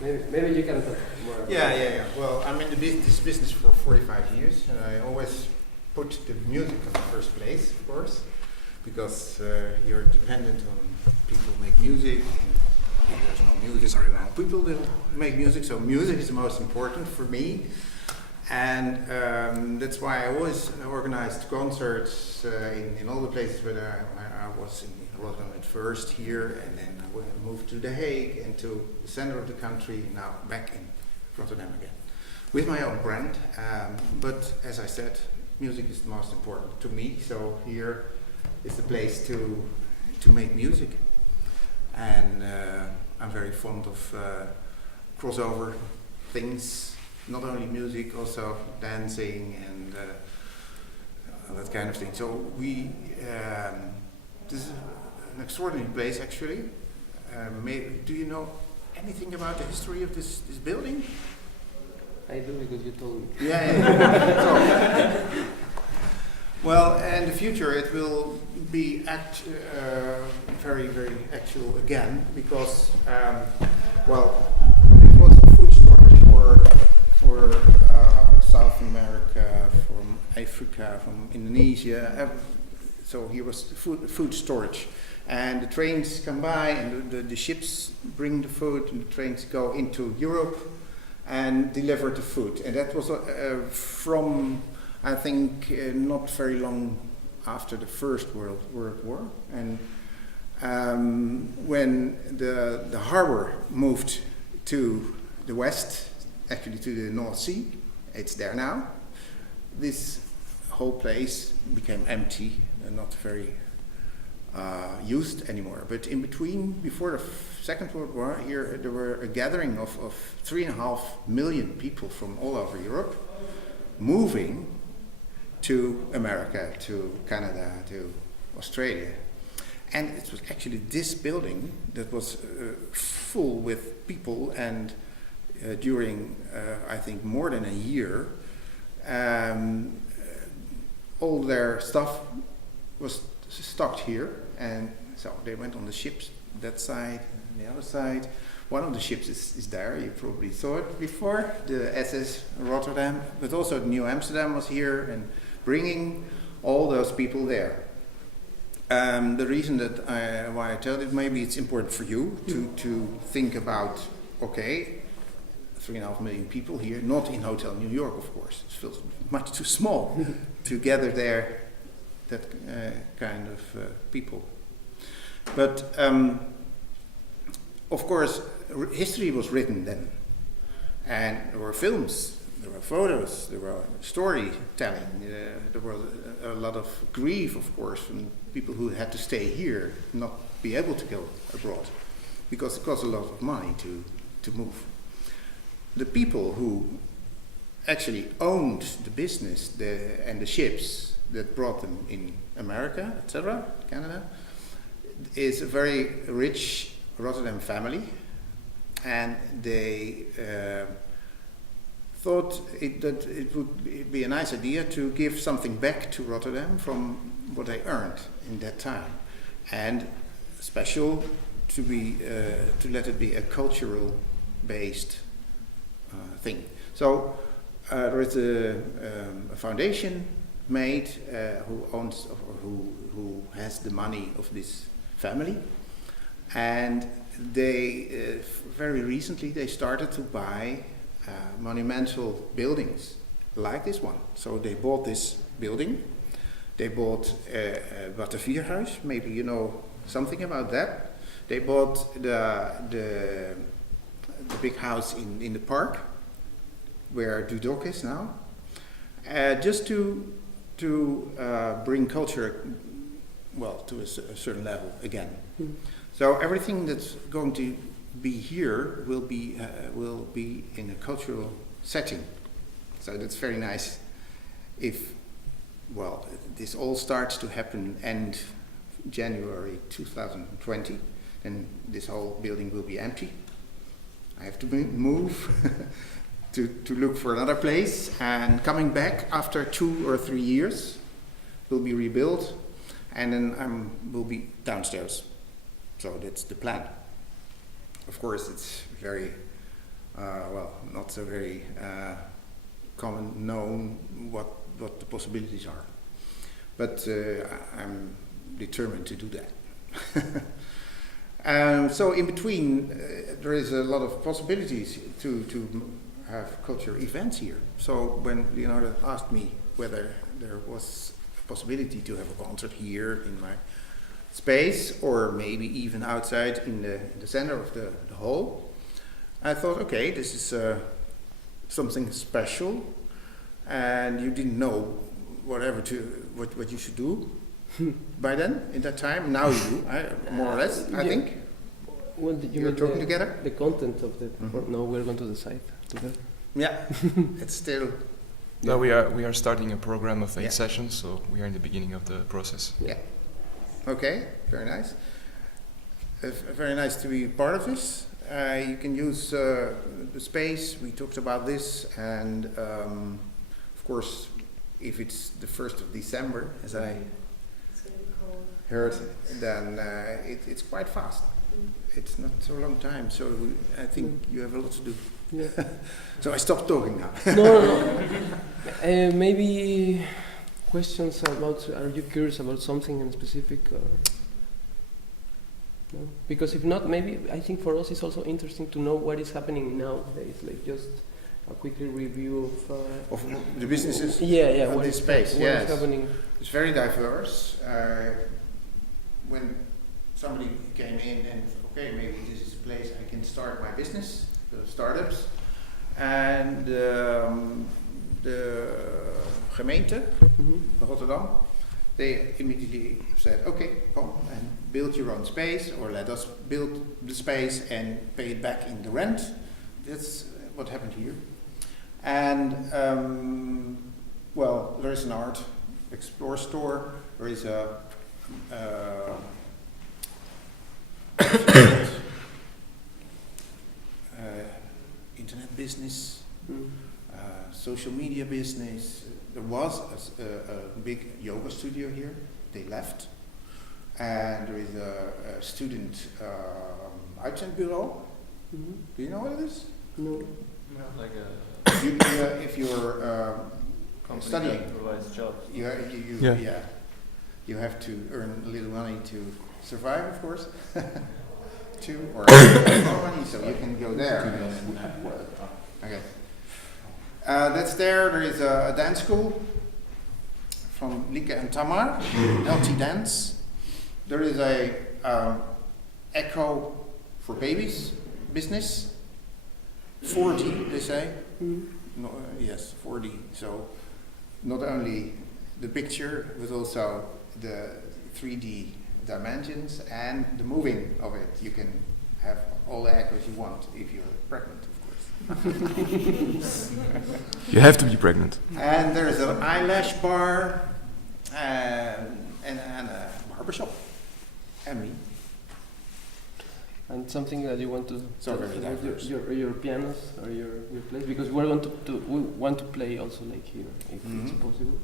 Maybe you can talk more about Yeah. Well, I'm in this business for 45 years, and I always put the music on the first place, of course, because you're dependent on people make music. And if there's no music, there are no people that make music. So music is the most important for me, and that's why I always organized concerts in all the places where I was in Rotterdam at first here, and then I moved to The Hague and to the center of the country, now back in Rotterdam again, with my own brand. But as I said, music is the most important to me, so here is the place to make music. And I'm very fond of crossover things, not only music, also dancing and that kind of thing. So this is an extraordinary place actually. Do you know anything about the history of this building? I do, because you told me. Yeah. Well, in the future it will be very, very actual again, because it was food storage for South America, from Africa, from Indonesia. So here was food storage, and the trains come by, and the ships bring the food, and the trains go into Europe and deliver the food. And that was from, I think, not very long after the First World War. And when the harbor moved to the west, actually to the North Sea, it's there now, this whole place became empty and not very used anymore. But in between, before the Second World War, here there were a gathering of 3.5 million people from all over Europe moving to America, to Canada, to Australia. And it was actually this building that was full with people, and during I think more than a year, all their stuff was stocked here, and so they went on the ships, that side and the other side. One of the ships is there, you probably saw it before, the SS Rotterdam, but also the New Amsterdam was here, and bringing all those people there. The reason why I tell it, maybe it's important for you to think about, okay, 3.5 million people here, not in Hotel New York, of course. It feels much too small to gather there that kind of people. But of course, history was written then, and there were films, there were photos, there were storytelling, there was a lot of grief, of course, from people who had to stay here, not be able to go abroad, because it cost a lot of money to move. The people who actually owned the business and the ships that brought them in America, etc., Canada, is a very rich Rotterdam family, and they thought that it would be a nice idea to give something back to Rotterdam from what they earned in that time, and special to let it be a cultural based thing. So there is a foundation made who owns or who has the money of this family, and they very recently they started to buy monumental buildings like this one. So they bought this building. They bought Batavierhuis. Maybe you know something about that. They bought the big house in the park where Dudok is now, just to bring culture, well, to a certain level again. Mm. So everything that's going to be here will be in a cultural setting. So that's very nice. If, well, this all starts to happen end January 2020, then this whole building will be empty. I have to move to look for another place, and coming back after 2 or 3 years will be rebuilt, and then will be downstairs. So that's the plan. Of course, it's very well, not so very common known what the possibilities are. But I'm determined to do that. So in between, there is a lot of possibilities to have culture events here. So when Leonardo asked me whether there was a possibility to have a concert here in my space, or maybe even outside in the center of the hall, I thought, okay, this is something special, and you didn't know what you should do by then, in that time. Now you do, more or less, I think. When did you You're make talking together? the content of the... Mhm. No, we're going to decide together. Yeah, it's still... No, we are starting a program of 8 Yeah. sessions, so we are in the beginning of the process. Yeah. Okay, very nice. Very nice to be part of this. You can use the space. We talked about this, and of course, if it's the 1st of December, as I heard, then it's quite fast. It's not so long time, so I think you have a lot to do. Yeah. So I stopped talking now. No. Maybe questions about, are you curious about something in specific? Or no? Because if not, maybe I think for us it's also interesting to know what is happening nowadays, like just a quick review Of the businesses yeah, on what this is- space, what yes. is happening. It's very diverse. When somebody came in and, okay, maybe this is a place I can start my business, the startups, and the gemeente, Rotterdam, they immediately said, okay, come and build your own space, or let us build the space and pay it back in the rent. That's what happened here. And, well, there is an art explore store, there is a internet business, social media business. There was a big yoga studio here. They left, and there is a student uitzendbureau. Do you know what it is? No. Like a If you're company studying, that provides jobs. you have to earn a little money to survive, of course. Or more money, so you can go there. Okay. That's there. There is a dance school from Lieke and Tamar, LT Dance. There is a Echo for babies business. 4D, they say. No, yes, 4D. So not only the picture, but also the 3D dimensions and the moving of it. You can have all the echoes you want if you're pregnant, of course. You have to be pregnant. And there's an eyelash bar and a barbershop. And me. And something that you want to So tell very about diverse. your pianos or your place, because we're going we want to play also like here if it's Mhm. possible,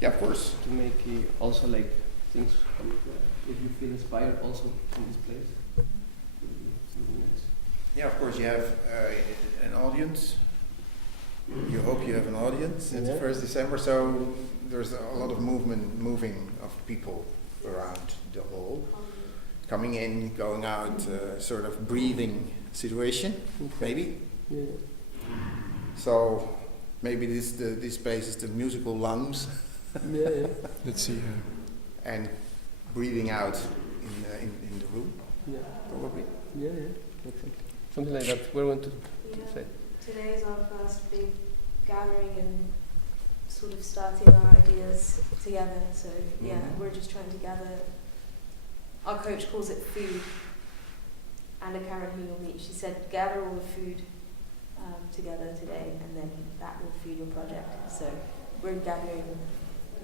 Yeah, of course. to make also like things from if you feel inspired also from this place. Something else. Yeah, of course you have an audience. You hope you have an audience. It's Yeah. 1st December, so there's a lot of moving of people around the hall. Coming in, going out, sort of breathing situation, Okay. maybe. Yeah. So maybe this space is the musical lungs Yeah. Let's see. and breathing out in the room, Yeah. probably. Yeah. Exactly. Something like that. We're going to say. Today is our first big gathering and sort of starting our ideas together. So yeah, Mhm. we're just trying to gather. Our coach calls it food. Anna Karen, who you'll meet, she said gather all the food together today, and then that will feed your project. So we're gathering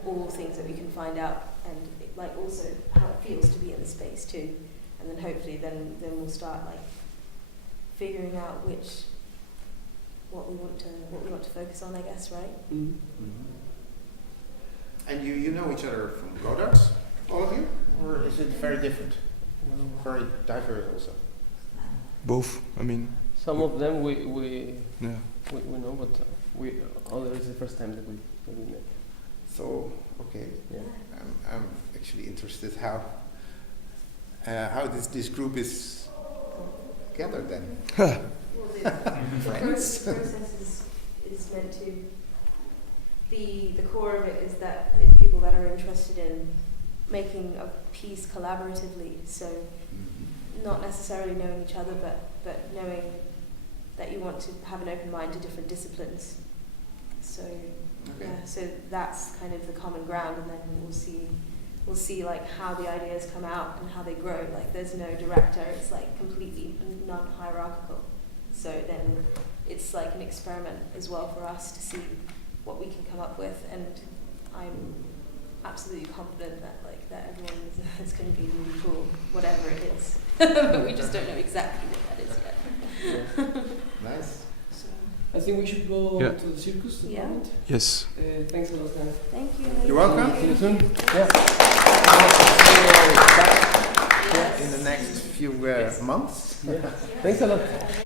all things that we can find out, and like also how it feels to be in the space too. And then hopefully then we'll start like figuring out what we want to focus on, I guess, right? And you know each other from Godards, all of you? Or is it very different? Very diverse also. Both. I mean, Some of them we Yeah. know, but we others is the first time that we met. So, okay, Yeah. I'm actually interested how this group is gathered then. Well, the Friends. process is meant to. The core of it is that it's people that are interested in making a piece collaboratively. So not necessarily knowing each other, but knowing that you want to have an open mind to different disciplines. So Okay. yeah, so that's kind of the common ground, and then we'll see like how the ideas come out and how they grow. Like there's no director; it's like completely non-hierarchical. So then it's like an experiment as well for us to see what we can come up with, and I'm absolutely confident that everyone is going to be really cool, whatever it is. But we just don't know exactly what that is yet. Nice. So, I think we should go Yeah. to the circus. at the Yeah. moment. Yes. Thanks a lot, Dan. thank you. You're welcome. See you soon. Yeah. In the next few months. Yeah. Thanks a lot.